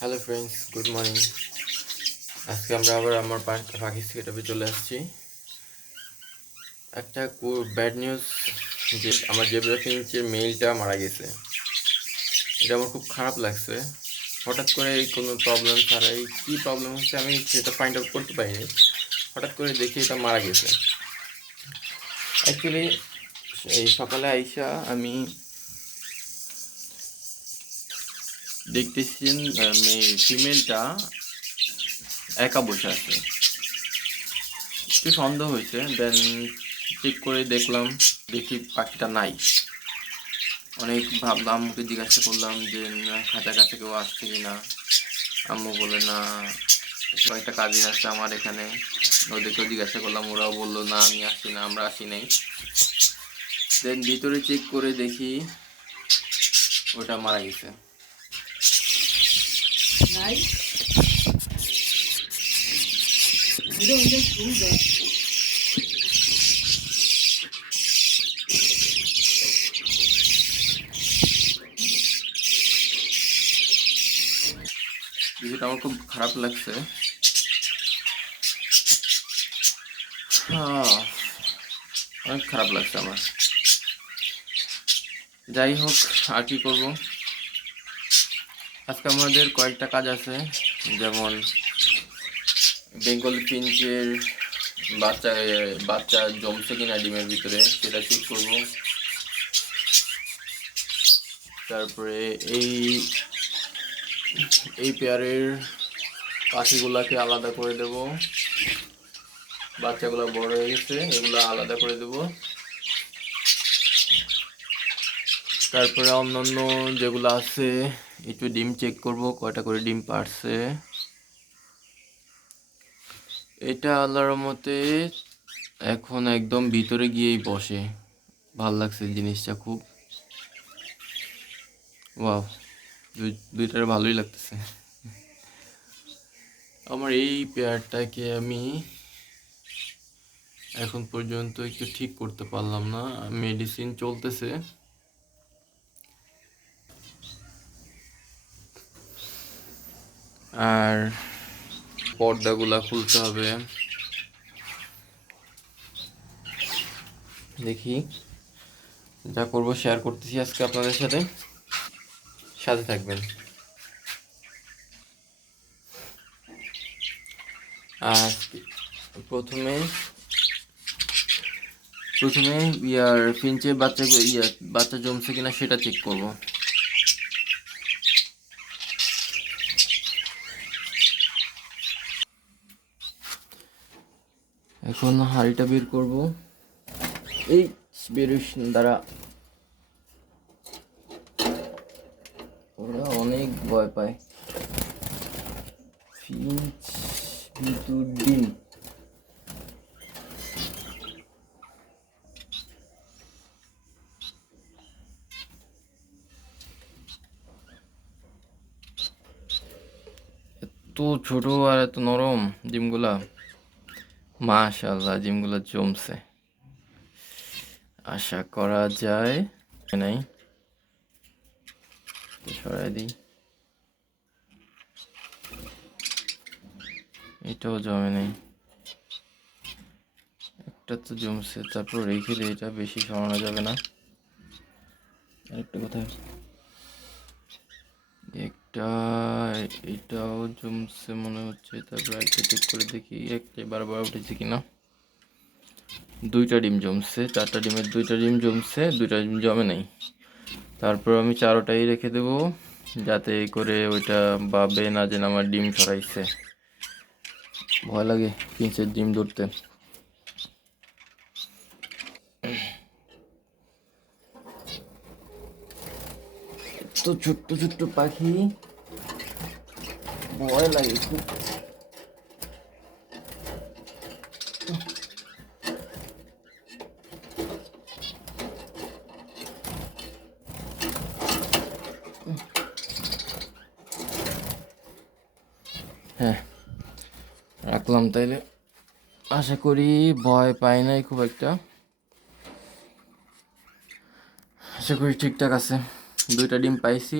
Hello friends good morning আজকে আমরা আবার আমার পাখি সেটআপে চলে আসছি। একটা ব্যাড নিউজ যে আমার জেব্রা ফিঞ্চের মেইলটা মারা গেছে। এটা আমার খুব খারাপ লাগছে। হঠাৎ করে কোনো প্রবলেম ছাড়াই কী প্রবলেম হচ্ছে আমি সেটা ফাইন্ড আউট করতে পারিনি। হঠাৎ করে দেখি এটা মারা গেছে। অ্যাকচুয়ালি এই সকালে আইসা আমি দেখতেছেন ফিমেলটা একা বসে আছে। একটু সন্দেহ হয়েছে দেন চেক করে দেখলাম, দেখি পাখিটা নাই। অনেক ভাবলাম, আম্মুকে জিজ্ঞাসা করলাম যে খাঁচা কাছে কেউ আসছে কি না? আম্মু বলে, না, কয়েকটা কাজিন আসছে আমার এখানে। ওদেরকেও জিজ্ঞাসা করলাম, ওরাও বলল, না, আমি আসছি না, আমরা আসি নাই। দেন ভিতরে চেক করে দেখি, ওটা মারা গেছে। Don't just do that. বিষয়টা আমার খুব খারাপ লাগছে। আহ, অনেক খারাপ লাগছে আমার। যাই হোক আর কি করব? আজকে আমাদের কয়েকটা কাজ আছে, যেমন বেঙ্গল পিঞ্চের বাচ্চা বাচ্চা জমছে কিনা ডিমের ভিতরে, সেটা চেক করব। তারপরে এই এই পেয়ারের পাখিগুলাকে আলাদা করে দেব। বাচ্চাগুলো বড় হয়ে গেছে, এগুলো আলাদা করে দেব। তারপরে অন্যান্য যেগুলো আছে, একটু ডিম চেক করব, কয়টা করে ডিম পারছে। এটা আল্লাহর মতে এখন একদম ভিতরে গিয়েই বসে। ভালো লাগছে জিনিসটা খুব। ওয়াও, দুই, দুইটার ভালোই লাগতেছে। আমার এই পেয়ারটাকে আমি এখন পর্যন্ত একটু ঠিক করতে পারলাম না। মেডিসিন চলতেছে। আর পর্দাগুলা খুলতে হবে। দেখি যা করব শেয়ার করতেছি আজকে আপনাদের সাথে। সাথে থাকবেন। আর প্রথমে প্রথমে ইয়ার ফিঞ্চে বাচ্চা ইয়া, বাচ্চা জমছে কিনা সেটা চেক করব। এখন হাঁড়িটা বের করব। এই বেরোস দাঁড়া। ওরা অনেক ভয় পায়। ফিঞ্চ ভিতর ডিম এত ছোট আর এত নরম ডিমগুলা। মাশাল্লাহ ডিমগুলা জমছে। আশা করা যায়। নাই। সরাই দিই। এটাও জমে নেই। একটা তো জমছে, তারপর রেখে দিই এটা বেশি সরানো যাবে না। আরেকটা কথা একটা এটাও জমছে মনে হচ্ছে, তারপর একটা চেক করে দেখি একটা বারবার উঠেছে কিনা। দুইটা ডিম জমছে, চারটা ডিমের দুইটা ডিম জমছে, দুইটা ডিম জমে নাই। তারপর আমি চারোটাই রেখে দেবো, যাতে করে ওইটা ভাবে না যেন আমার ডিম সরাইছে ভয় লাগে পিঞ্চের ডিম ধরতে। তো ছোট্ট ছোট্ট পাখি। ভয় লাগে হ্যাঁ রাখলাম তাইলে। আশা করি ভয় পাই নাই খুব একটা। আশা করি ঠিকঠাক আছে। দুইটা ডিম পাইছি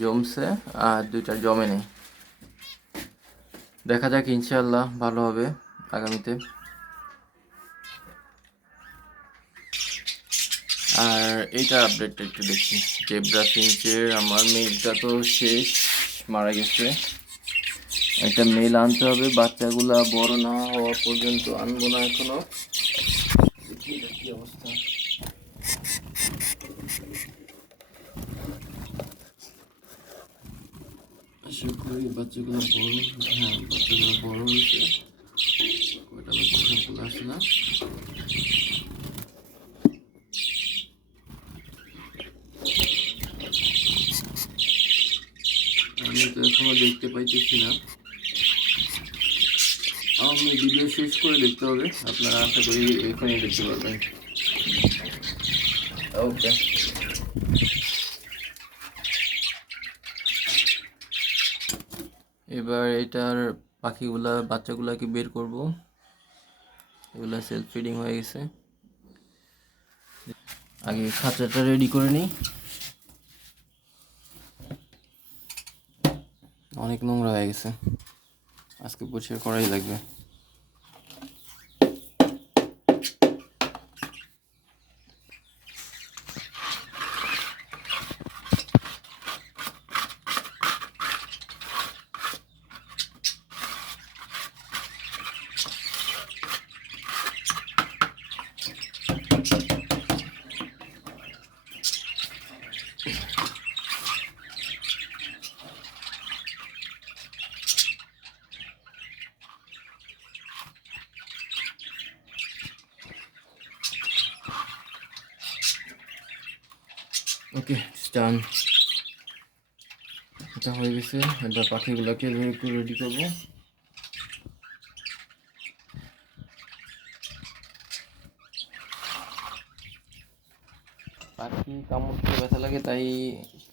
জমছে, আর দুইটা জমে নেই। দেখা যাক ইনশাল্লাহ ভালো হবে আগামীতে। আর এইটা আপডেটটা একটু দেখি। জেব্রা ফিঞ্চের আমার মেলটা তো শেষ, মারা গেছে। একটা মেল আনতে হবে, বাচ্চাগুলা বড় না হওয়া পর্যন্ত আনব না এখনও। দেখি অবস্থা আশা বাচ্চাগুলো বড় হ্যাঁ বাচ্চাগুলো বড় হয়েছে। কয়টা বাচ্চা সবগুলো আসে না। আমি তো এখনও দেখতে পাইতেছি না। আমি ভিডিও শেষ করে দেখতে হবে। আপনারা আশা করি এখানেই দেখতে পারবেন। ওকে। এবার এটার পাখিগুলা, বাচ্চাগুলাকে বের করব। এগুলা সেলফ ফিডিং হয়ে গেছে। আগে খাঁচাটা রেডি করে নিই। অনেক নোংরা হয়ে গেছে। আজকে পরিষ্কার করাই লাগবে। ওকে স্টান এটা হয়ে গেছে। এবার পাখিগুলোকে একটু রেডি করব। পাখি কামড় ব্যথা লাগে, তাই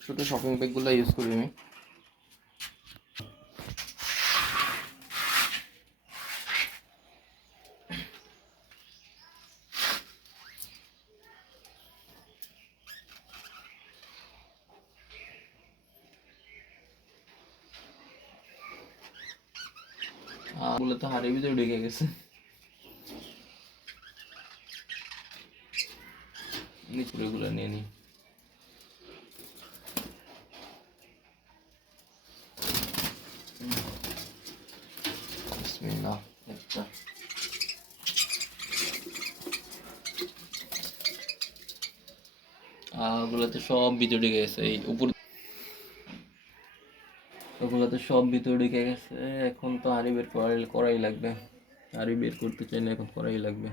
ছোটো শপিং ব্যাগগুলো ইউজ করি আমি ওগুলো তো হাড়ের ভিতরে ঢুকে গেছে। নিয়ে নিই সব ভিতরে গেছে এই উপর ওগুলোতে সব ভিতরে ঢুকে গেছে। এখন তো আড়ি বের করাই করাই লাগবে। আড়ি বের করতে চাইলে এখন করাই লাগবে।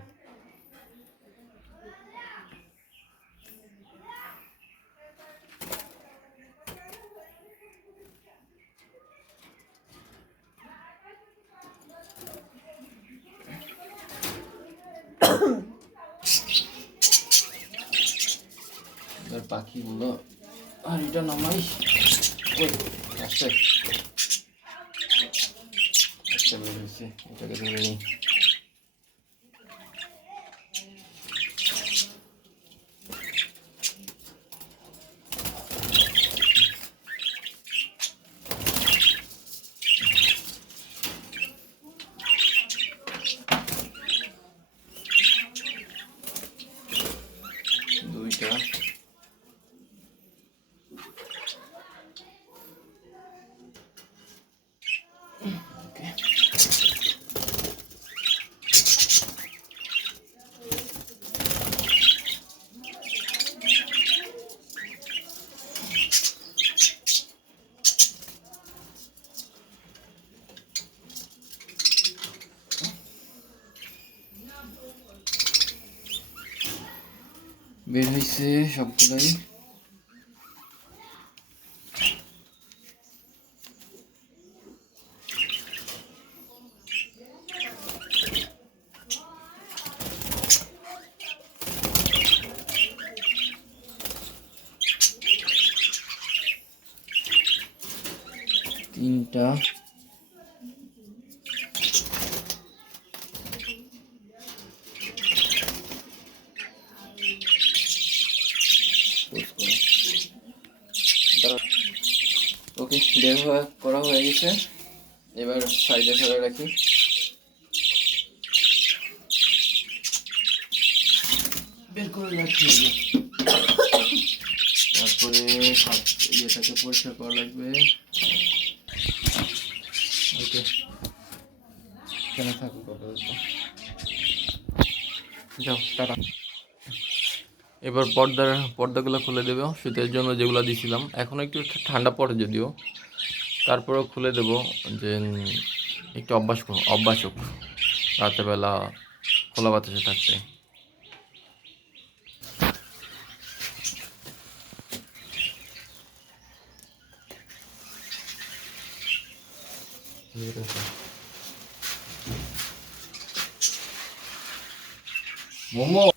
পাখিগুলো আর এটা নামাই। ওই বের এটাকে ধরে নিই দুইটা ওকে বের হয়েছে সবগুলাই তিনটা পোস্ট করো ওকে বের হওয়া গেছে এবার সাইডে ফেলে রাখি। বের করে। তারপরে ইয়েটাকে পরিষ্কার করা লাগবে। ওকে। কেন থাকুক যাও টাটা। এবার পর্দার পর্দাগুলো খুলে দেবে। শীতের জন্য যেগুলো দিয়েছিলাম এখন একটু ঠান্ডা পড়ে যদিও। তারপরেও খুলে দেব যে একটু অভ্যাস অভ্যাস হোক। রাতেরবেলা খোলা বাতাসে থাকতে। মোমো।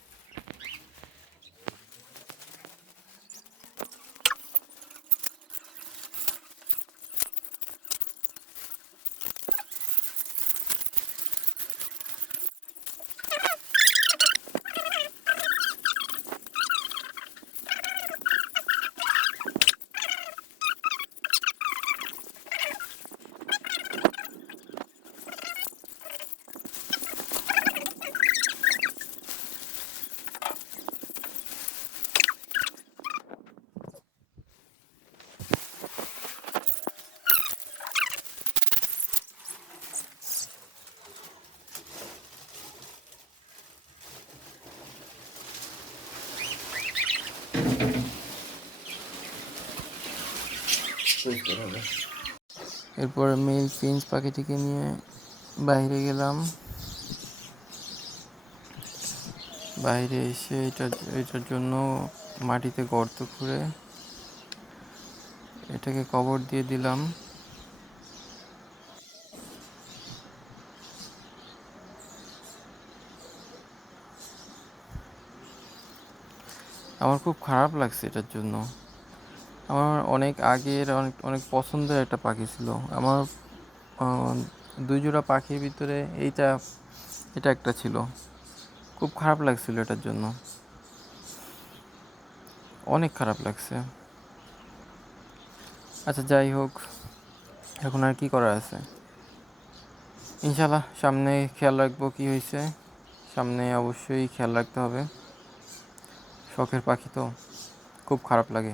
এরপরে মেল ফিন্স পাখিটিকে নিয়ে বাইরে গেলাম। বাইরে এসে এটা, এটার জন্য মাটিতে গর্ত খুঁড়ে এটাকে কবর দিয়ে দিলাম। আমার খুব খারাপ লাগছে এটার জন্য। আমার অনেক আগের অনেক অনেক পছন্দের একটা পাখি ছিল। আমার দুই জোড়া পাখির ভিতরে এইটা, এটা একটা ছিল। খুব খারাপ লাগছিল এটার জন্য। অনেক খারাপ লাগছে। আচ্ছা যাই হোক, এখন আর কি করার আছে? ইনশাল্লাহ সামনে খেয়াল রাখব কি হয়েছে। সামনে অবশ্যই খেয়াল রাখতে হবে। শখের পাখি তো, খুব খারাপ লাগে।